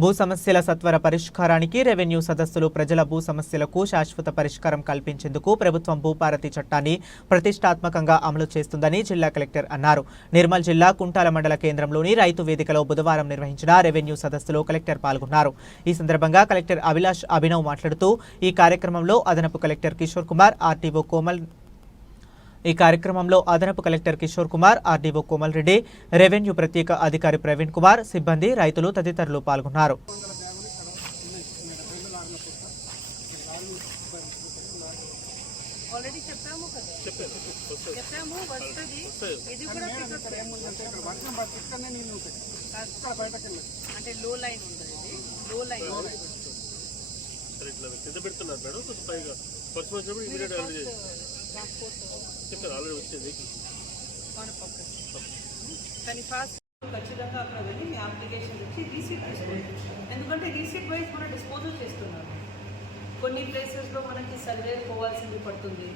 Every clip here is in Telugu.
భూ సమస్యల సత్వర పరిష్కారానికి రెవెన్యూ సదస్సులు ప్రజల భూ సమస్యలకు శాశ్వత పరిష్కారం కల్పించేందుకు ప్రభుత్వం భూపారతి చట్టాన్ని ప్రతిష్టాత్మకంగా అమలు చేస్తుందని జిల్లా కలెక్టర్ అన్నారు. నిర్మల్ జిల్లా కుంటాల మండల కేంద్రంలోని రైతు వేదికలో బుధవారం నిర్వహించిన రెవెన్యూ సదస్సులో కలెక్టర్ పాల్గొన్నారు. ఈ సందర్భంగా కలెక్టర్ అభిలాష్ అభినవ్ మాట్లాడుతూ ఈ కార్యక్రమంలో అదనపు collector Kishore Kumar, RTO Kumar, RDO Komal Reddy, revenue ప్రత్యేక అధికారి ప్రవీణ్ కుమార్, సిబ్బంది, రైతులు తదితరులు పాల్గొన్నారు. కానీ ఫాస్ట్ ఖచ్చితంగా అక్కడ వెళ్ళి మీ అప్లికేషన్ ఇచ్చి రీసీట్ తీసుకోండి. ఎందుకంటే రీసీట్ వైజ్ కూడా డిస్పోజల్ చేస్తున్నారు. కొన్ని ప్లేసెస్లో మనకి సర్వే పోవాల్సింది పడుతుంది,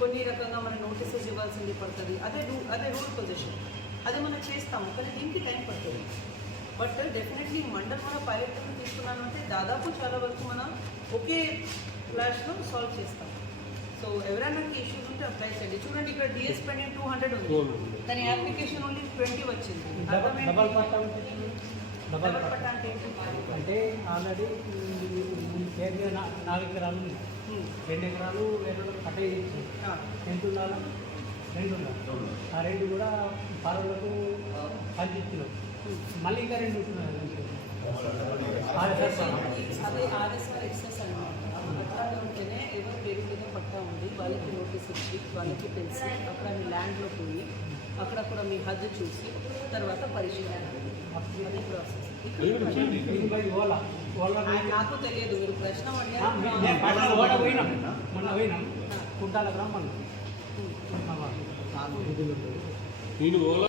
కొన్ని రకంగా మన నోటీసెస్ ఇవ్వాల్సింది పడుతుంది. అదే రూల్ పొజిషన్, అదే మనం చేస్తాము. కానీ దీనికి టైం పడుతుంది. బట్ డెఫినెట్లీ మండల్ మన పైలట్ తీసుకున్నాను అంటే దాదాపు చాలా వరకు మనం ఒకే ఫ్లాష్లో సాల్వ్ చేస్తాం. సో ఎవరైనా ఇష్యూస్ ఉంటే అప్లై చేయండి. చూడండి, ఇక్కడ డిఎస్ పెండింగ్ 200 ఉంది, కానీ అప్లికేషన్ ఓన్లీ 20 వచ్చింది. డబల్ పట్టా అంటే ఆల్రెడీ 4 ఎకరాలు 2 ఎకరాలు పట్ట ఇచ్చి ఎంత ఉండాలి? 2 ఉండాలి. ఆ 2 కూడా ఫార్మర్లకు పంచి ఇచ్చినాం. మళ్ళీ ఇంకా 2 ఉంటున్నారు. అదే ఆర్ఎస్ఆర్ ఎక్సెస్ అనమాట. అట్లా ఉంటేనే ఏదో పేరు మీద పట్టా ఉంది, వాళ్ళకి నోటీస్ ఇచ్చి వాళ్ళకి తెలిసి అక్కడ మీ ల్యాండ్లో పోయి అక్కడ కూడా మీ హద్దు చూసి తర్వాత పరిశీలన, అదే ప్రాసెస్. నాకు తెలియదు, మీరు ప్రశ్న అడిగారు.